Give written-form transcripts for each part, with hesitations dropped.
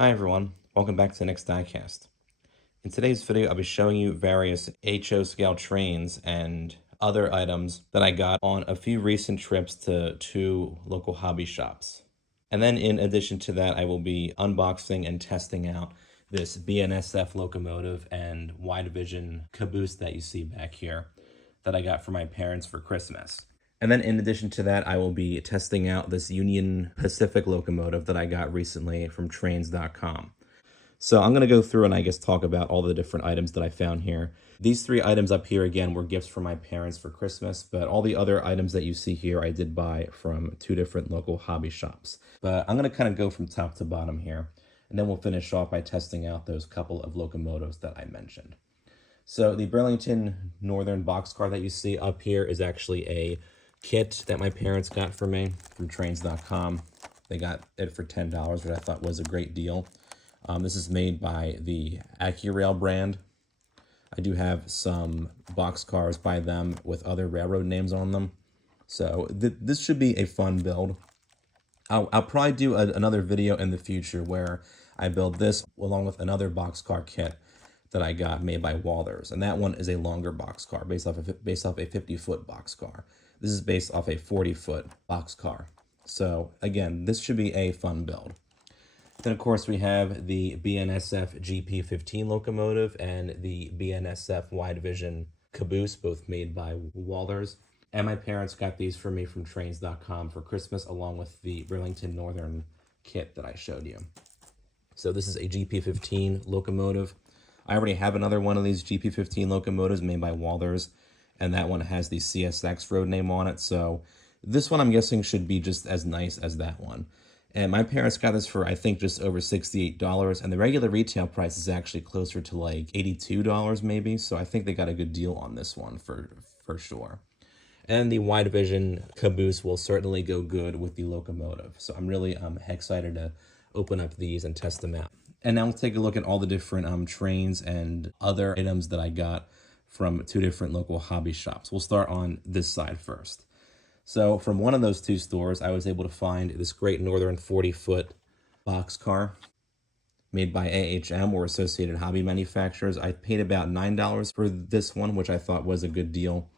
Hi everyone, welcome back to the next diecast. In today's video, I'll be showing you various HO scale trains and other items that I got on a few recent trips to two local hobby shops. And then in addition to that, I will be unboxing and testing out this BNSF locomotive and wide vision caboose that you see back here that I got for my parents for Christmas. And then in addition to that, I will be testing out this Union Pacific locomotive that I got recently from trains.com. So I'm going to go through and I guess talk about all the different items that I found here. These three items up here, again, were gifts from my parents for Christmas, but all the other items that you see here I did buy from two different local hobby shops. But I'm going to kind of go from top to bottom here, and then we'll finish off by testing out those couple of locomotives that I mentioned. So the Burlington Northern boxcar that you see up here is actually a kit that my parents got for me from trains.com. They got it for $10, which I thought was a great deal. This is made by the AccuRail brand. I do have some boxcars by them with other railroad names on them. So this should be a fun build. I'll probably do another video in the future where I build this along with another boxcar kit that I got made by Walthers. And that one is a longer boxcar based off a 50-foot boxcar. This is based off a 40-foot boxcar. So again, this should be a fun build. Then, of course, we have the BNSF GP15 locomotive and the BNSF Wide Vision caboose, both made by Walthers. And my parents got these for me from trains.com for Christmas, along with the Burlington Northern kit that I showed you. So this is a GP15 locomotive. I already have another one of these GP15 locomotives made by Walthers, and that one has the CSX road name on it. So this one I'm guessing should be just as nice as that one. And my parents got this for, I think, just over $68, and the regular retail price is actually closer to like $82 maybe, so I think they got a good deal on this one for sure. And the wide vision caboose will certainly go good with the locomotive, so I'm really excited to open up these and test them out. And now we'll take a look at all the different trains and other items that I got from two different local hobby shops. We'll start on this side first. So from one of those two stores, I was able to find this Great Northern 40-foot boxcar made by AHM, or Associated Hobby Manufacturers. I paid about $9 for this one, which I thought was a good deal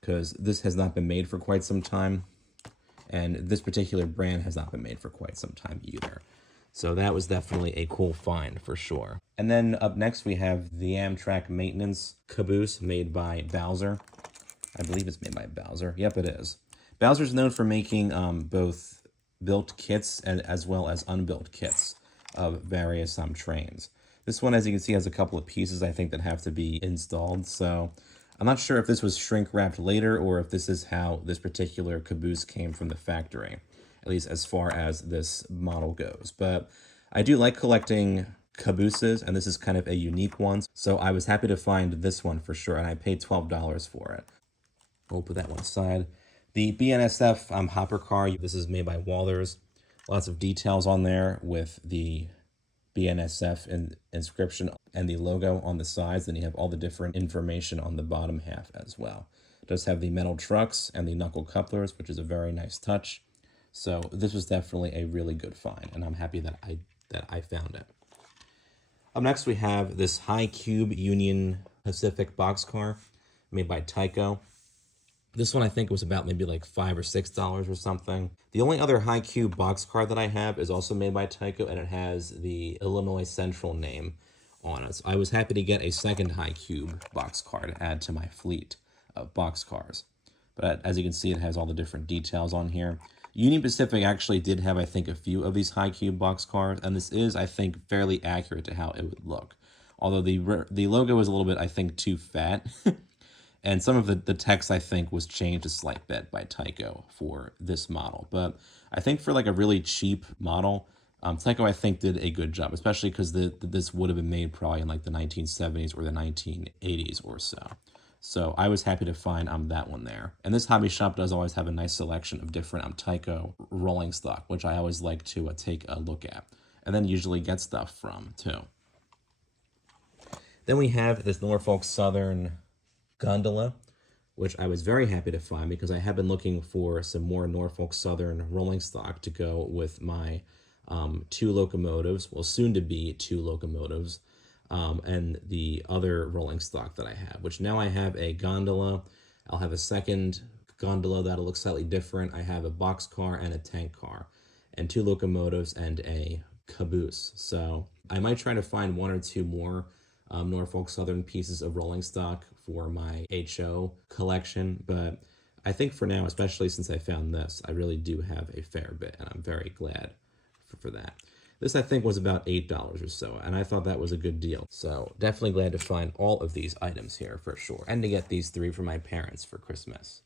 because this has not been made for quite some time, and this particular brand has not been made for quite some time either. So that was definitely a cool find for sure. And then up next we have the Amtrak Maintenance caboose made by Bowser. I believe it's made by Bowser. Yep, it is. Bowser's known for making both built kits and as well as unbuilt kits of various trains. This one, as you can see, has a couple of pieces I think that have to be installed. So I'm not sure if this was shrink wrapped later or if this is how this particular caboose came from the factory, at least as far as this model goes. But I do like collecting cabooses, and this is kind of a unique one. So I was happy to find this one for sure, and I paid $12 for it. We'll put that one aside. The BNSF hopper car, this is made by Walthers. Lots of details on there with the BNSF inscription and the logo on the sides. Then you have all the different information on the bottom half as well. It does have the metal trucks and the knuckle couplers, which is a very nice touch. So this was definitely a really good find, and I'm happy that I found it. Up next, we have this High Cube Union Pacific boxcar made by Tyco. This one I think was about maybe like $5 or $6 or something. The only other High Cube boxcar that I have is also made by Tyco, and it has the Illinois Central name on it. So I was happy to get a second High Cube boxcar to add to my fleet of boxcars. But as you can see, it has all the different details on here. Union Pacific actually did have, I think, a few of these High Cube boxcars, and this is, I think, fairly accurate to how it would look. Although the logo is a little bit, I think, too fat. And some of the text, I think, was changed a slight bit by Tyco for this model. But I think for like a really cheap model, Tyco, I think, did a good job, especially because this would have been made probably in like the 1970s or the 1980s or so. So I was happy to find that one there. And this hobby shop does always have a nice selection of different Tyco rolling stock, which I always like to take a look at. And then usually get stuff from, too. Then we have this Norfolk Southern gondola, which I was very happy to find because I have been looking for some more Norfolk Southern rolling stock to go with my two locomotives, well, soon to be two locomotives, and the other rolling stock that I have, which now I have a gondola. I'll have a second gondola that'll look slightly different. I have a box car and a tank car, and two locomotives and a caboose. So I might try to find one or two more Norfolk Southern pieces of rolling stock for my HO collection, but I think for now, especially since I found this, I really do have a fair bit, and I'm very glad for that. This, I think, was about $8 or so, and I thought that was a good deal. So definitely glad to find all of these items here for sure, and to get these three for my parents for Christmas.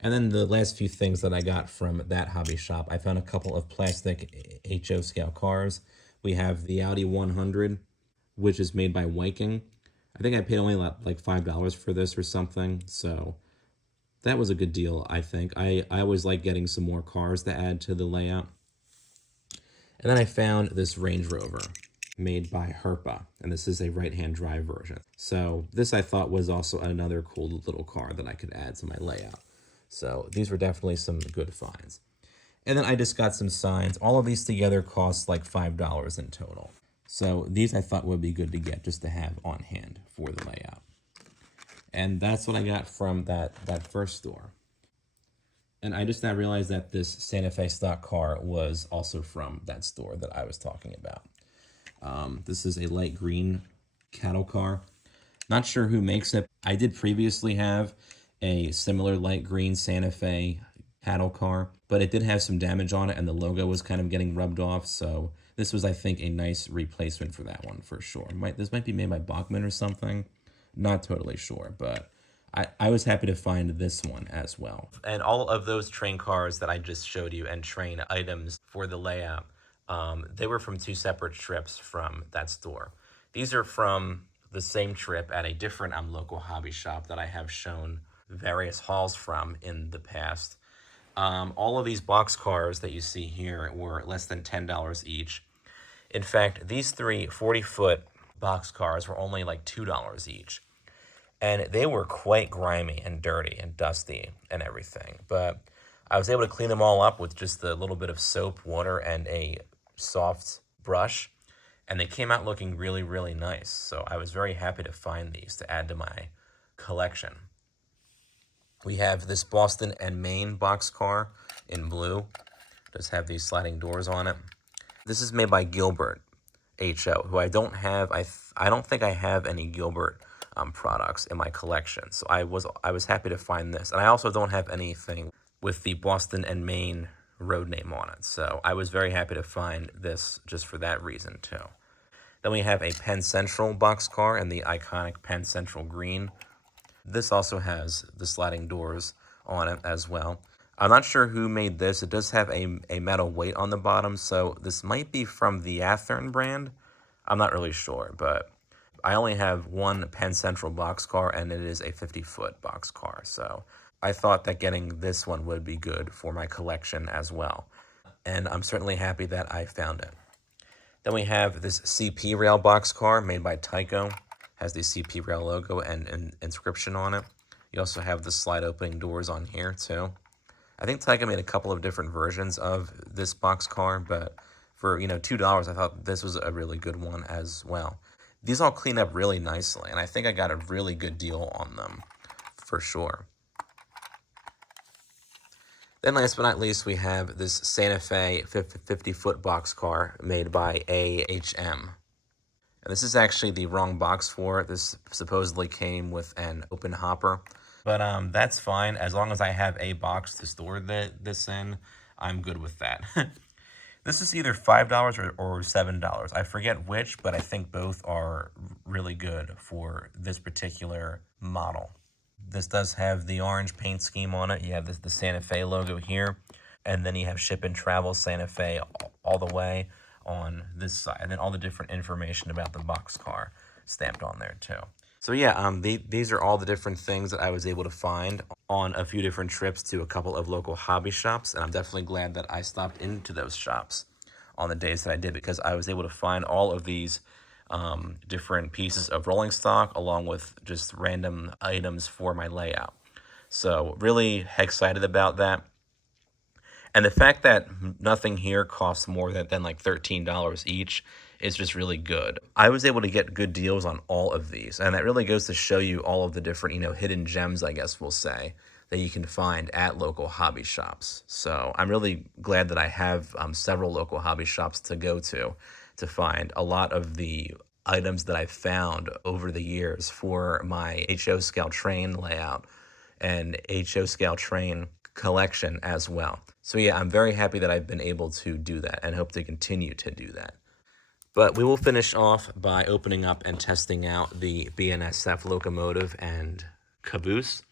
And then the last few things that I got from that hobby shop, I found a couple of plastic HO scale cars. We have the Audi 100, which is made by Viking. I think I paid only like $5 for this or something, so that was a good deal, I think. I always like getting some more cars to add to the layout. And then I found this Range Rover made by Herpa, and this is a right-hand drive version. So this I thought was also another cool little car that I could add to my layout. So these were definitely some good finds. And then I just got some signs. All of these together cost like $5 in total. So these I thought would be good to get just to have on hand for the layout. And that's what I got from that first store. And I just now realized that this Santa Fe stock car was also from that store that I was talking about. This is a light green cattle car. Not sure who makes it. I did previously have a similar light green Santa Fe cattle car, but it did have some damage on it and the logo was kind of getting rubbed off. So this was, I think, a nice replacement for that one for sure. This might be made by Bachman or something. Not totally sure, but I was happy to find this one as well. And all of those train cars that I just showed you and train items for the layout, they were from two separate trips from that store. These are from the same trip at a different local hobby shop that I have shown various hauls from in the past. All of these box cars that you see here were less than $10 each. In fact, these three 40-foot box cars were only like $2 each. And they were quite grimy and dirty and dusty and everything. But I was able to clean them all up with just a little bit of soap, water, and a soft brush. And they came out looking really, really nice. So I was very happy to find these to add to my collection. We have this Boston and Maine box car in blue. It does have these sliding doors on it. This is made by Gilbert HO, who I don't have. I don't think I have any Gilbert products in my collection. So I was happy to find this. And I also don't have anything with the Boston and Maine road name on it. So I was very happy to find this just for that reason too. Then we have a Penn Central boxcar in the iconic Penn Central green. This also has the sliding doors on it as well. I'm not sure who made this. It does have a metal weight on the bottom, so this might be from the Athearn brand. I'm not really sure, but I only have one Penn Central boxcar, and it is a 50-foot boxcar. So I thought that getting this one would be good for my collection as well. And I'm certainly happy that I found it. Then we have this CP rail boxcar made by Tyco. Has the CP rail logo and inscription on it. You also have the slide opening doors on here too. I think Tyco made a couple of different versions of this boxcar, but for $2, I thought this was a really good one as well. These all clean up really nicely, and I think I got a really good deal on them for sure. Then last but not least, we have this Santa Fe 50-foot boxcar made by AHM. And this is actually the wrong box for it. This supposedly came with an open hopper. But that's fine. As long as I have a box to store this in, I'm good with that. This is either $5 or $7. I forget which, but I think both are really good for this particular model. This does have the orange paint scheme on it. You have the Santa Fe logo here, and then you have Ship and Travel Santa Fe all the way on this side, and then all the different information about the boxcar stamped on there too. So yeah, these are all the different things that I was able to find on a few different trips to a couple of local hobby shops, and I'm definitely glad that I stopped into those shops on the days that I did, because I was able to find all of these different pieces of rolling stock along with just random items for my layout. So really excited about that. And the fact that nothing here costs more than like $13 each is just really good. I was able to get good deals on all of these, and that really goes to show you all of the different, hidden gems, I guess we'll say, that you can find at local hobby shops. So I'm really glad that I have several local hobby shops to go to find a lot of the items that I've found over the years for my HO scale train layout and HO scale train collection as well. So yeah, I'm very happy that I've been able to do that and hope to continue to do that. But we will finish off by opening up and testing out the BNSF locomotive and caboose,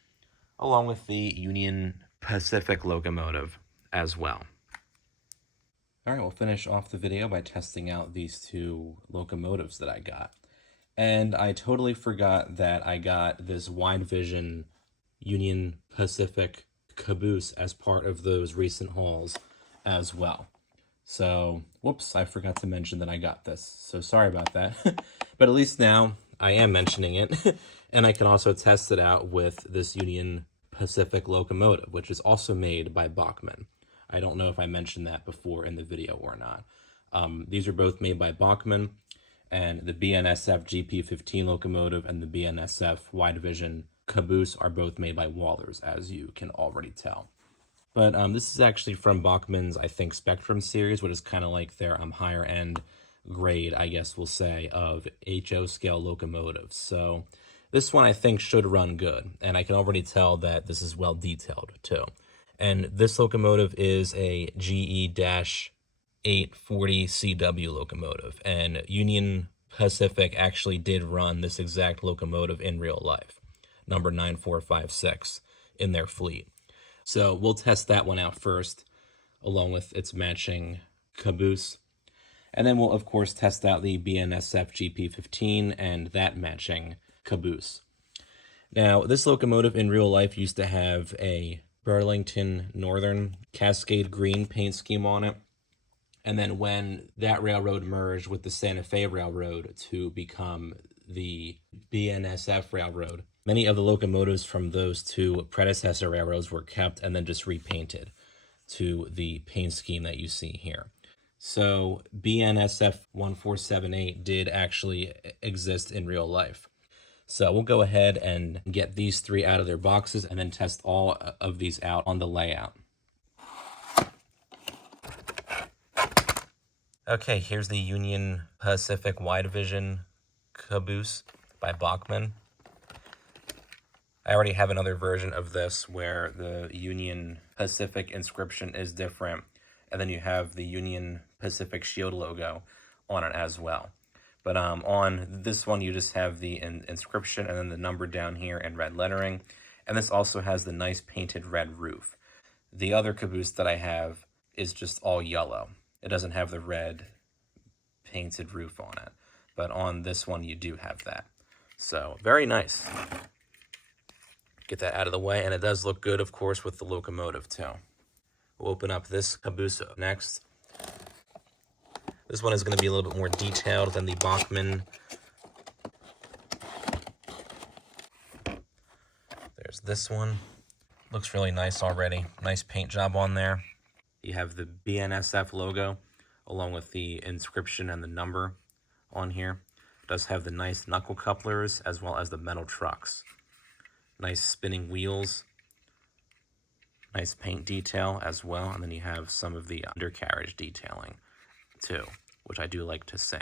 along with the Union Pacific locomotive as well. All right, we'll finish off the video by testing out these two locomotives that I got. And I totally forgot that I got this wide vision Union Pacific caboose as part of those recent hauls as well. So, whoops, I forgot to mention that I got this. So sorry about that. But at least now I am mentioning it. And I can also test it out with this Union Pacific locomotive, which is also made by Bachmann. I don't know if I mentioned that before in the video or not. These are both made by Bachmann, and the BNSF GP15 locomotive and the BNSF Wide Vision caboose are both made by Wallers, as you can already tell. But this is actually from Bachmann's, I think, Spectrum series, which is kind of like their higher end grade, I guess we'll say, of HO scale locomotives. So this one I think should run good, and I can already tell that this is well detailed too. And this locomotive is a GE-840CW locomotive, and Union Pacific actually did run this exact locomotive in real life, number 9456 in their fleet. So we'll test that one out first, along with its matching caboose. And then we'll, of course, test out the BNSF GP15 and that matching caboose. Now, this locomotive in real life used to have a Burlington Northern Cascade Green paint scheme on it. And then when that railroad merged with the Santa Fe Railroad to become the BNSF Railroad, many of the locomotives from those two predecessor railroads were kept and then just repainted to the paint scheme that you see here. So BNSF 1478 did actually exist in real life. So we'll go ahead and get these three out of their boxes and then test all of these out on the layout. Okay, here's the Union Pacific Wide Vision caboose by Bachmann. I already have another version of this where the Union Pacific inscription is different, and then you have the Union Pacific Shield logo on it as well. But on this one, you just have the inscription and then the number down here in red lettering. And this also has the nice painted red roof. The other caboose that I have is just all yellow. It doesn't have the red painted roof on it. But on this one, you do have that. So, very nice. Get that out of the way. And it does look good, of course, with the locomotive, too. We'll open up this caboose next. This one is going to be a little bit more detailed than the Bachmann. There's this one. Looks really nice already. Nice paint job on there. You have the BNSF logo along with the inscription and the number on here. It does have the nice knuckle couplers as well as the metal trucks. Nice spinning wheels. Nice paint detail as well. And then you have some of the undercarriage detailing too, which I do like to say.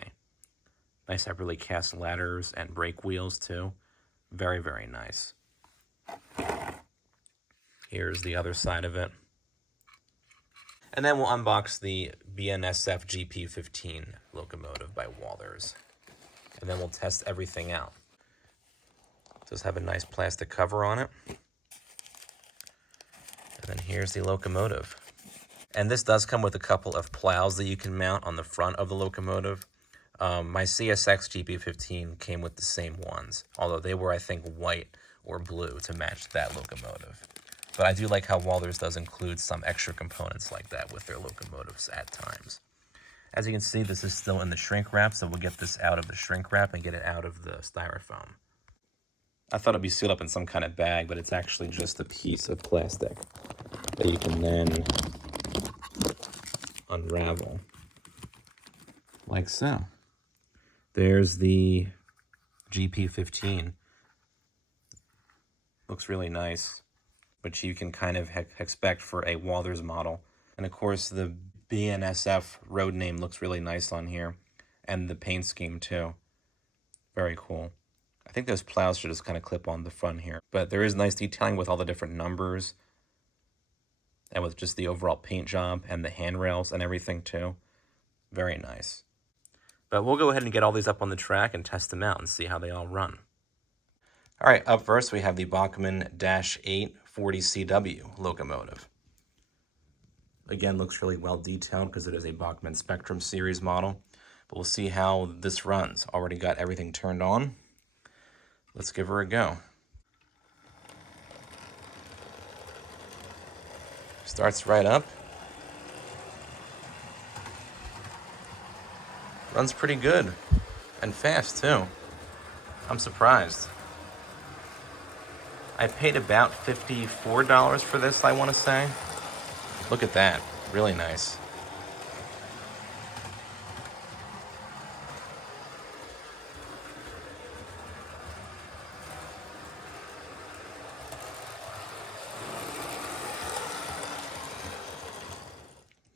Nice separately cast ladders and brake wheels too. Very, very nice. Here's the other side of it. And then we'll unbox the BNSF GP15 locomotive by Wallers. And then we'll test everything out. It does have a nice plastic cover on it. And then here's the locomotive. And this does come with a couple of plows that you can mount on the front of the locomotive. My CSX GP15 came with the same ones, although they were, I think, white or blue to match that locomotive. But I do like how Wallers does include some extra components like that with their locomotives at times. As you can see, this is still in the shrink wrap, so we'll get this out of the shrink wrap and get it out of the styrofoam. I thought it'd be sealed up in some kind of bag, but it's actually just a piece of plastic that you can then unravel like so. There's the GP15. Looks really nice, which you can kind of expect for a Walthers model. And of course, the BNSF road name looks really nice on here, and the paint scheme too. Very cool. I think those plows should just kind of clip on the front here, but there is nice detailing with all the different numbers and with just the overall paint job and the handrails and everything too. Very nice. But we'll go ahead and get all these up on the track and test them out and see how they all run. All right, up first we have the Bachmann-840 CW locomotive. Again, looks really well detailed because it is a Bachmann Spectrum series model. But we'll see how this runs. Already got everything turned on. Let's give her a go. Starts right up. Runs pretty good. And fast too. I'm surprised. I paid about $54 for this, I want to say. Look at that. Really nice.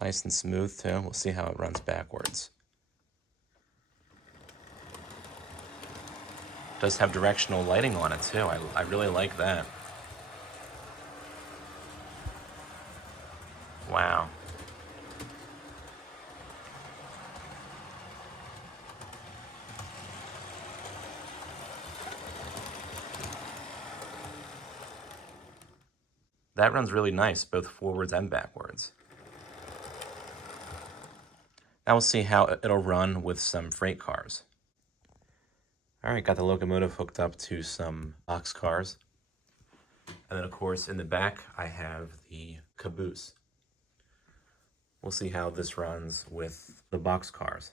Nice and smooth too. We'll see how it runs backwards. Does have directional lighting on it too. I really like that. Wow. That runs really nice, both forwards and backwards. Now we'll see how it'll run with some freight cars. All right, got the locomotive hooked up to some box cars. And then, of course, in the back, I have the caboose. We'll see how this runs with the box cars.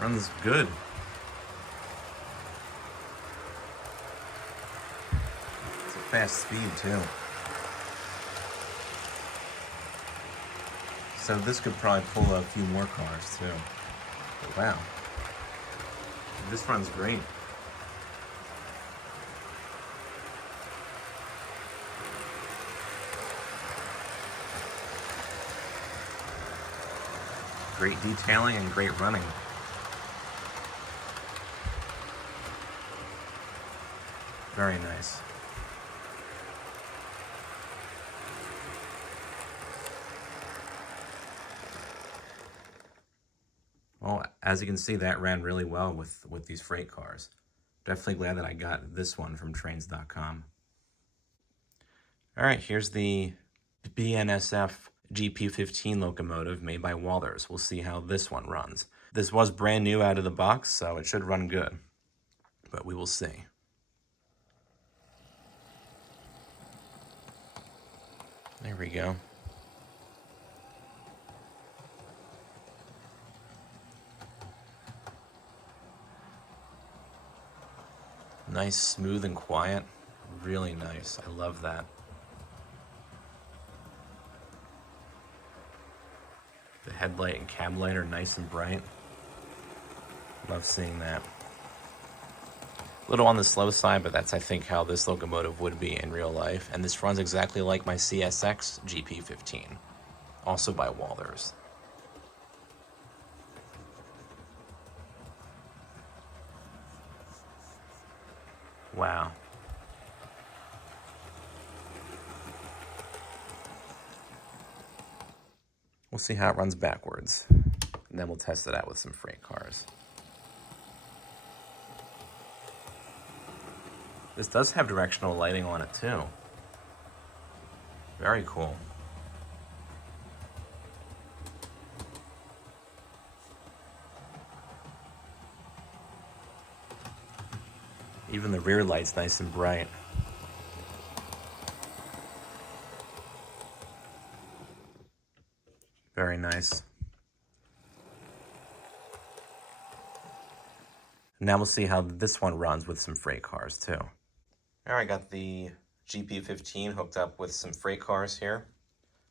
Runs good. It's a fast speed too. So this could probably pull a few more cars too. But wow. This runs great. Great detailing and great running. Very nice. Well, as you can see, that ran really well with these freight cars. Definitely glad that I got this one from trains.com. All right, here's the BNSF GP15 locomotive made by Walthers. We'll see how this one runs. This was brand new out of the box, so it should run good, but we will see. There we go. Nice, smooth, and quiet. Really nice. I love that. The headlight and cab light are nice and bright. Love seeing that. A little on the slow side, but that's, I think, how this locomotive would be in real life. And this runs exactly like my CSX GP15, also by Walthers. Wow. We'll see how it runs backwards, and then we'll test it out with some freight cars. This does have directional lighting on it too. Very cool. Even the rear light's nice and bright. Very nice. Now we'll see how this one runs with some freight cars too. All right, I got the GP15 hooked up with some freight cars here.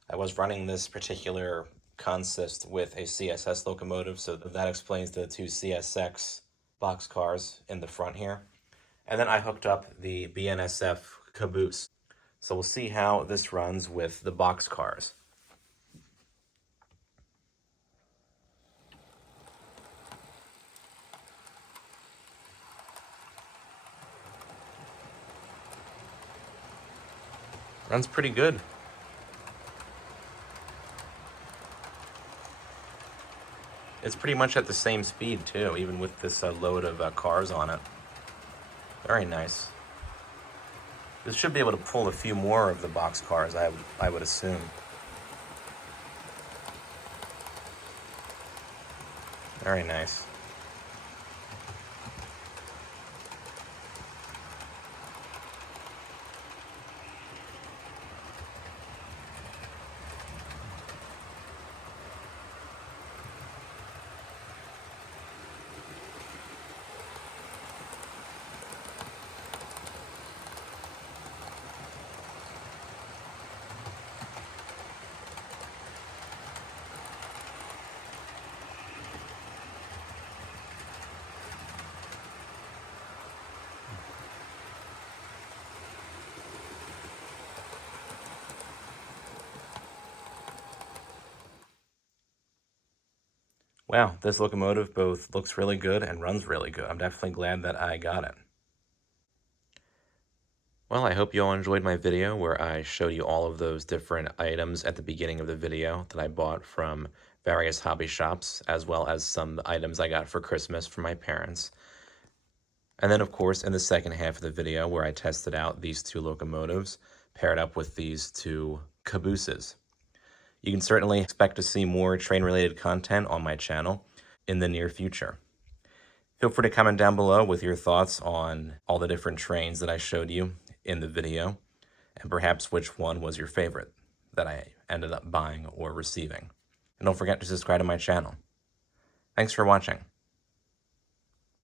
I was running this particular consist with a CSS locomotive, so that explains the two CSX box cars in the front here. And then I hooked up the BNSF caboose. So we'll see how this runs with the box cars. Runs pretty good. It's pretty much at the same speed too, even with this load of cars on it. Very nice. This should be able to pull a few more of the box cars, I would assume. Very nice. Wow, this locomotive both looks really good and runs really good. I'm definitely glad that I got it. Well, I hope you all enjoyed my video where I showed you all of those different items at the beginning of the video that I bought from various hobby shops, as well as some items I got for Christmas from my parents. And then, of course, in the second half of the video where I tested out these two locomotives paired up with these two cabooses. You can certainly expect to see more train-related content on my channel in the near future. Feel free to comment down below with your thoughts on all the different trains that I showed you in the video, and perhaps which one was your favorite that I ended up buying or receiving. And don't forget to subscribe to my channel. Thanks for watching.